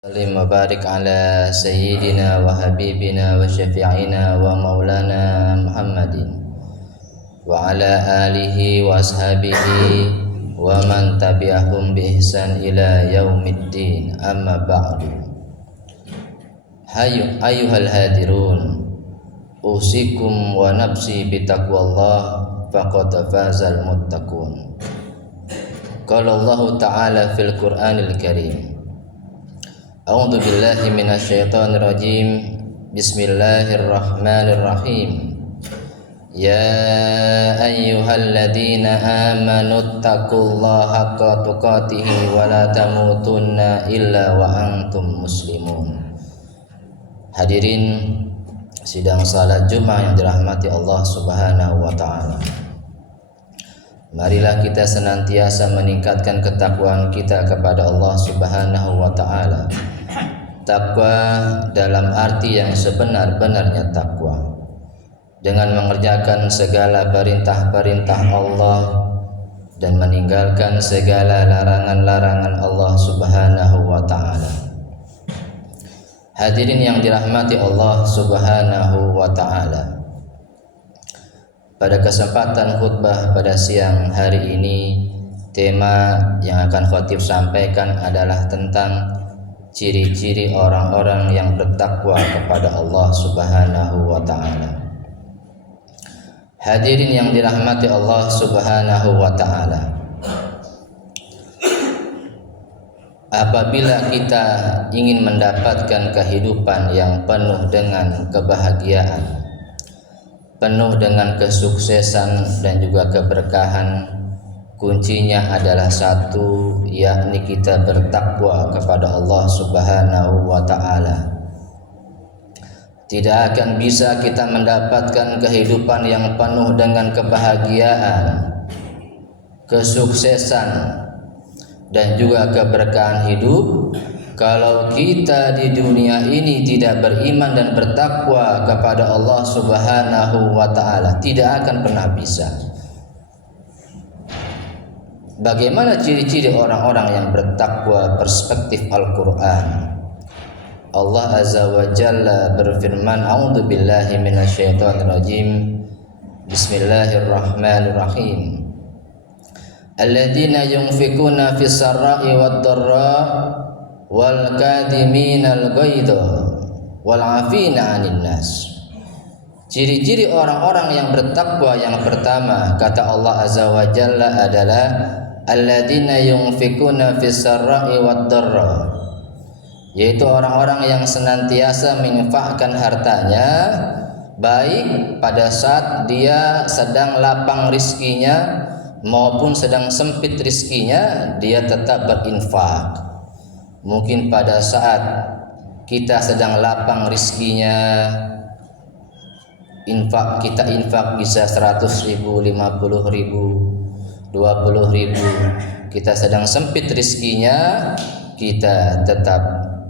Salim wa barik ala sayyidina wa habibina wa syafi'ina wa maulana Muhammadin wa ala alihi wa ashabihi wa man tabi'ahum bi ihsan ila yaumiddin, amma ba'du. Ayyuhal hadirun, usikum wa nafsi bitaqwallah faqad fazal muttaqun. Qala Allah ta'ala fil Qur'anil Karim, A'udzu billahi minasyaitonir rajim. Bismillahirrahmanirrahim. Ya ayyuhalladzina amanu taqullaha haqqa tuqatih wa la tamutunna illa wa antum muslimun. Hadirin sidang salat Jumat yang dirahmati Allah Subhanahu wa taala. Marilah kita senantiasa meningkatkan ketakwaan kita kepada Allah Subhanahu wa taala. Takwa dalam arti yang sebenar-benarnya takwa, dengan mengerjakan segala perintah-perintah Allah dan meninggalkan segala larangan-larangan Allah Subhanahu wa taala. Hadirin yang dirahmati Allah Subhanahu wa taala, pada kesempatan khutbah pada siang hari ini, tema yang akan khatib sampaikan adalah tentang ciri-ciri orang-orang yang bertakwa kepada Allah Subhanahu wa taala. Hadirin yang dirahmati Allah Subhanahu wa taala, apabila kita ingin mendapatkan kehidupan yang penuh dengan kebahagiaan, penuh dengan kesuksesan dan juga keberkahan, kuncinya adalah satu, yakni kita bertakwa kepada Allah Subhanahu wa taala. Tidak akan bisa kita mendapatkan kehidupan yang penuh dengan kebahagiaan, kesuksesan dan juga keberkahan hidup kalau kita di dunia ini tidak beriman dan bertakwa kepada Allah Subhanahu wa taala. Tidak akan pernah bisa. Bagaimana ciri-ciri orang-orang yang bertakwa perspektif Al-Qur'an? Allah Azza wa Jalla berfirman, A'udzu billahi minasyaitonir rajim. Bismillahirrahmanirrahim. Alladzina yunfikuna fis sarra'i wad dharra wal kadhiminal ghaidha wal 'afina 'anil nas. Ciri-ciri orang-orang yang bertakwa yang pertama, kata Allah Azza wa Jalla, adalah alladzina yunfikuna fis sarra'i wad dharra, yaitu orang-orang yang senantiasa menginfakkan hartanya, baik pada saat dia sedang lapang rizkinya maupun sedang sempit rizkinya, dia tetap berinfak. Mungkin pada saat kita sedang lapang rizkinya, kita infak bisa 100.000, 50.000, 20.000. Kita sedang sempit rizkinya, kita tetap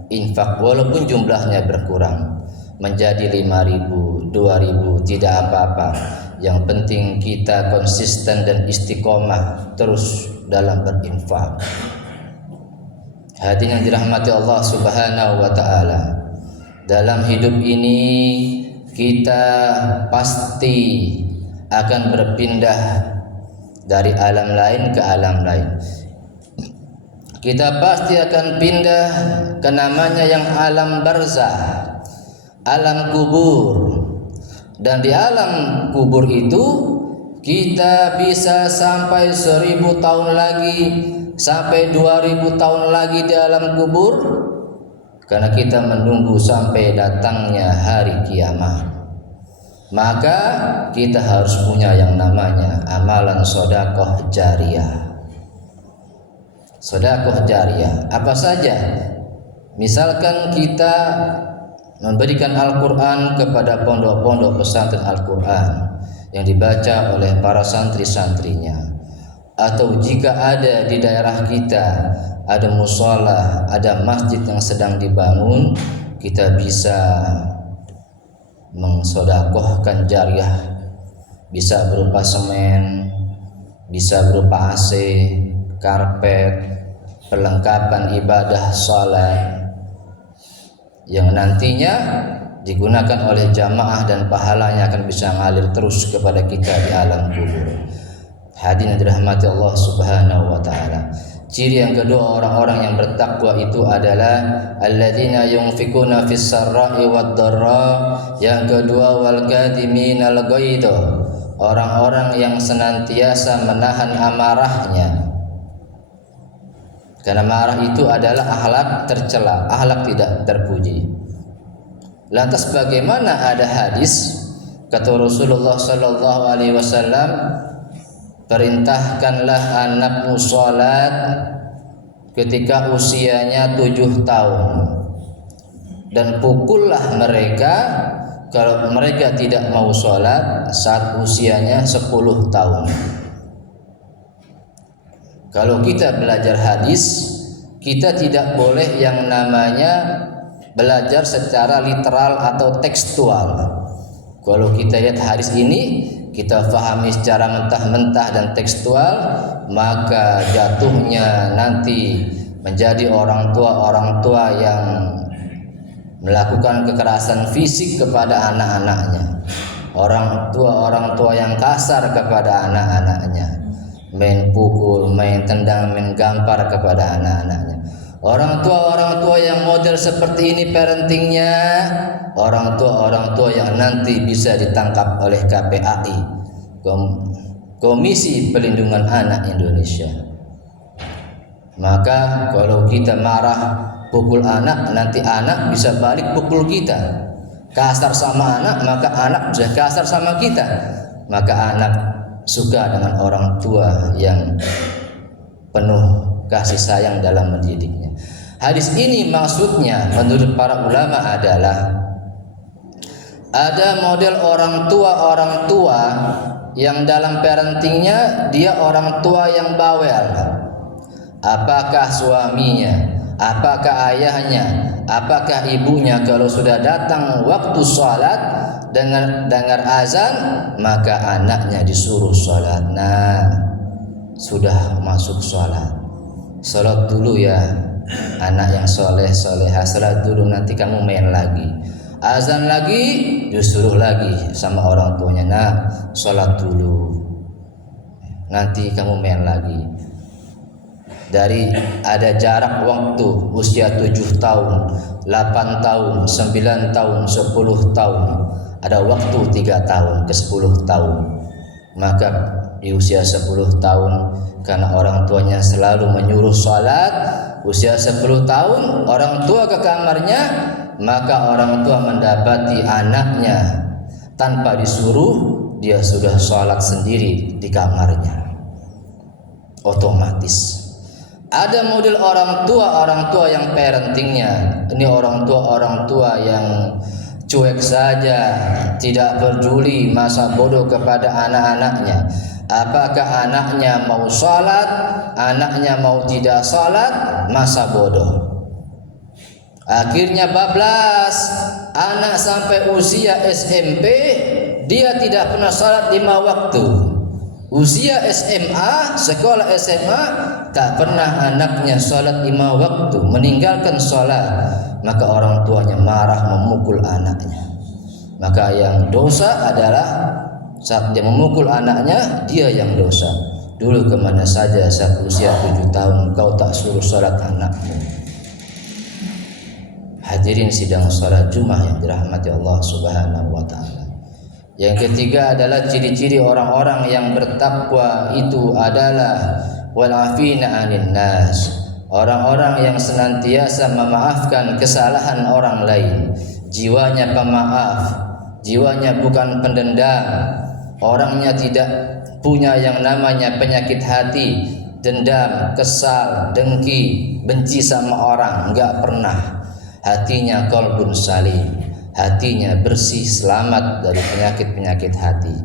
infak walaupun jumlahnya berkurang menjadi 5.000, 2.000, tidak apa-apa. Yang penting kita konsisten dan istiqomah terus dalam berinfak. Hadirin yang dirahmati Allah Subhanahu wa taala, dalam hidup ini kita pasti akan berpindah dari alam lain ke alam lain. Kita pasti akan pindah ke namanya yang alam barzah, alam kubur. Dan di alam kubur itu kita bisa sampai 1000 tahun lagi, sampai 2000 tahun lagi di alam kubur, karena kita menunggu sampai datangnya hari kiamat. Maka kita harus punya yang namanya amalan sedekah jariyah. Sedekah jariyah apa saja? Misalkan kita memberikan Al-Quran kepada pondok-pondok pesantren Al-Quran yang dibaca oleh para santri-santrinya, atau jika ada di daerah kita ada mushola, ada masjid yang sedang dibangun, kita bisa mengsedekahkan jariyah, bisa berupa semen, bisa berupa AC, karpet, perlengkapan ibadah salat, yang nantinya digunakan oleh jamaah dan pahalanya akan bisa ngalir terus kepada kita di alam kubur. Hadirin dirahmati Allah Subhanahu wa taala. Ciri yang kedua orang-orang yang bertakwa itu adalah alladzina yunfikuna fis sarra'i wad dharra. Yang kedua wal kadhiminal ghaidha. Orang-orang yang senantiasa menahan amarahnya. Karena marah itu adalah akhlak tercela, akhlak tidak terpuji. Lantas bagaimana ada hadis kata Rasulullah sallallahu alaihi wasallam, perintahkanlah anakmu salat ketika usianya 7 tahun dan pukullah mereka kalau mereka tidak mau salat saat usianya 10 tahun. Kalau kita belajar hadis, kita tidak boleh yang namanya belajar secara literal atau tekstual. Kalau kita lihat hadis ini, kita fahami secara mentah-mentah dan tekstual, maka jatuhnya nanti menjadi orang tua yang melakukan kekerasan fisik kepada anak-anaknya, orang tua yang kasar kepada anak-anaknya, main pukul, main tendang, main gampar kepada anak-anaknya. Orang tua yang model seperti ini parentingnya, orang tua yang nanti bisa ditangkap oleh KPAI, Komisi Pelindungan Anak Indonesia. Maka kalau kita marah pukul anak, nanti anak bisa balik pukul kita. Kasar sama anak, maka anak bisa kasar sama kita. Maka anak suka dengan orang tua yang penuh kasih sayang dalam mendidiknya. Hadis ini maksudnya menurut para ulama adalah ada model orang tua yang dalam parentingnya dia orang tua yang bawel. Apakah suaminya, apakah ayahnya, apakah ibunya kalau sudah datang waktu sholat dengar azan maka anaknya disuruh sholat. Nah, sudah masuk sholat dulu ya anak yang solehah, sholat dulu, nanti kamu main lagi. Azan lagi disuruh lagi sama orang tuanya, nah sholat dulu, nanti kamu main lagi. Dari ada jarak waktu usia 7 tahun, 8 tahun, 9 tahun, 10 tahun, ada waktu 3 tahun ke 10 tahun. Maka di usia 10 tahun karena orang tuanya selalu menyuruh sholat, usia 10 tahun orang tua ke kamarnya, maka orang tua mendapati anaknya tanpa disuruh dia sudah sholat sendiri di kamarnya. Otomatis ada model orang tua yang parentingnya ini orang tua yang cuek saja, tidak peduli masa bodoh kepada anak-anaknya. Apakah anaknya mau sholat, anaknya mau tidak sholat, masa bodoh. Akhirnya bablas, anak sampai usia SMP dia tidak pernah sholat 5 waktu. Usia SMA, sekolah SMA, tak pernah anaknya sholat 5 waktu, meninggalkan sholat. Maka orang tuanya marah, memukul anaknya. Maka yang dosa adalah saat dia memukul anaknya, dia yang dosa. Dulu kemana saja saat usia 7 tahun kau tak suruh sholat anakmu. Hadirin sidang sholat Jumat yang dirahmati Allah Subhanahu wa ta'ala. Yang ketiga adalah ciri-ciri orang-orang yang bertakwa itu adalah wal'afina 'anil nas. Orang-orang yang senantiasa memaafkan kesalahan orang lain. Jiwanya pemaaf, jiwanya bukan pendendam. Orangnya tidak punya yang namanya penyakit hati, dendam, kesal, dengki, benci sama orang, enggak pernah. Hatinya qalbun salim, hatinya bersih, selamat dari penyakit-penyakit hati.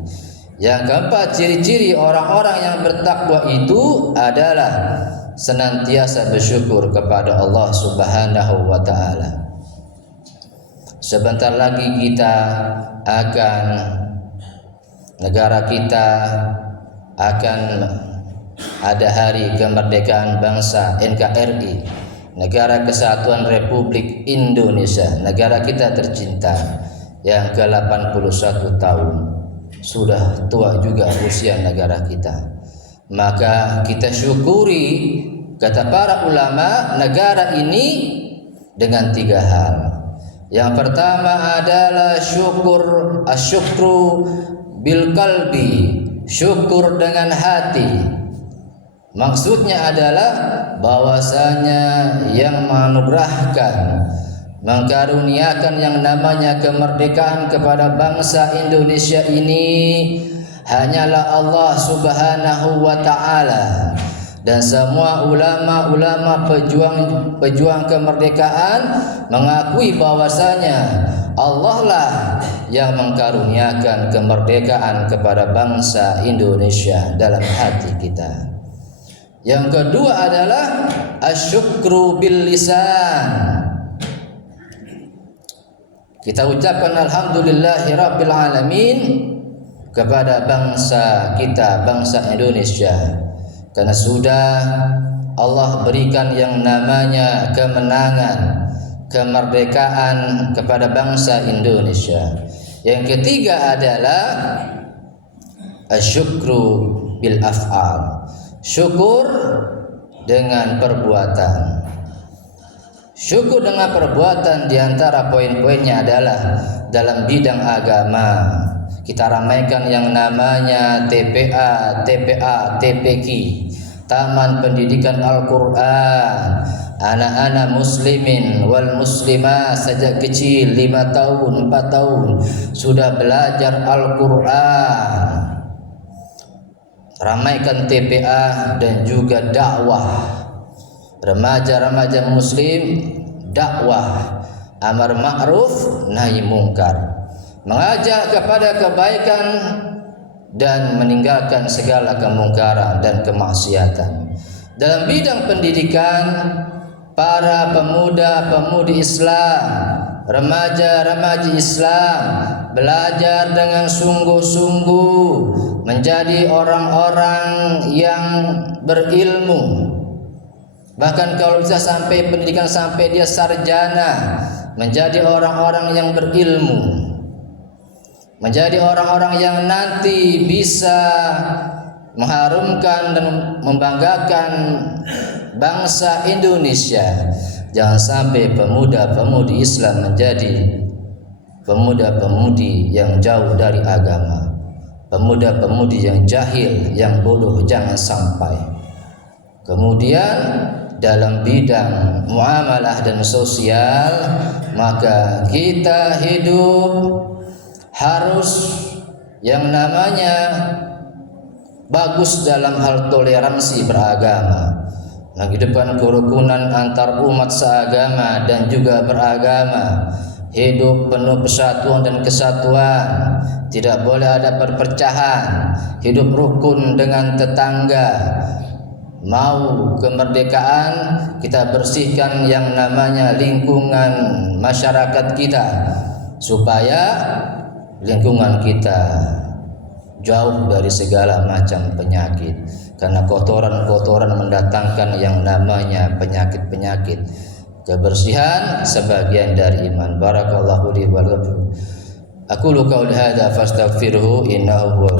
Yang keempat, ciri-ciri orang-orang yang bertakwa itu adalah senantiasa bersyukur kepada Allah Subhanahu wa ta'ala. Sebentar lagi kita akan, negara kita akan ada hari kemerdekaan bangsa NKRI. negara kesatuan Republik Indonesia, negara kita tercinta yang ke-81 tahun. Sudah tua juga usia negara kita. Maka kita syukuri, kata para ulama, negara ini dengan 3 hal. Yang pertama adalah asyukru bil qalbi, syukur dengan hati. Maksudnya adalah bahwasanya yang menganugerahkan, mengkaruniakan yang namanya kemerdekaan kepada bangsa Indonesia ini hanyalah Allah Subhanahu wa taala. Dan semua ulama-ulama pejuang kemerdekaan mengakui bahwasanya Allah lah yang mengkaruniakan kemerdekaan kepada bangsa Indonesia dalam hati kita. Yang kedua adalah asyukru bil lisan. Kita ucapkan alhamdulillahirabbil alamin kepada bangsa kita, bangsa Indonesia, karena sudah Allah berikan yang namanya kemenangan, kemerdekaan kepada bangsa Indonesia. Yang ketiga adalah asyukru bil af'al, syukur dengan perbuatan. Syukur dengan perbuatan diantara poin-poinnya adalah dalam bidang agama. Kita ramaikan yang namanya TPA, TPQ, Taman Pendidikan Al-Quran. Anak-anak muslimin wal muslimah sejak kecil 5 tahun, 4 tahun sudah belajar Al-Quran. Ramaikan TPA dan juga dakwah. Remaja-remaja muslim dakwah, amar ma'ruf nahi mungkar, mengajak kepada kebaikan dan meninggalkan segala kemungkaran dan kemaksiatan. Dalam bidang pendidikan, para pemuda-pemudi Islam, remaja-remaja Islam belajar dengan sungguh-sungguh menjadi orang-orang yang berilmu. Bahkan kalau bisa sampai pendidikan sampai dia sarjana, menjadi orang-orang yang berilmu, menjadi orang-orang yang nanti bisa mengharumkan dan membanggakan bangsa Indonesia. Jangan sampai pemuda-pemudi Islam menjadi pemuda-pemudi yang jauh dari agama, pemuda-pemudi yang jahil, yang bodoh, jangan sampai. Kemudian dalam bidang muamalah dan sosial, maka kita hidup harus yang namanya bagus dalam hal toleransi beragama, menghidupkan kerukunan antar umat seagama dan juga beragama, hidup penuh persatuan dan kesatuan, tidak boleh ada perpecahan, hidup rukun dengan tetangga. Mau kemerdekaan, kita bersihkan yang namanya lingkungan masyarakat kita, supaya lingkungan kita jauh dari segala macam penyakit, karena kotoran-kotoran mendatangkan yang namanya penyakit-penyakit. Kebersihan sebagian dari iman. Barakallahu li wa lakum. Aqulu qauli hadza fastaghfiruhu innahu huwa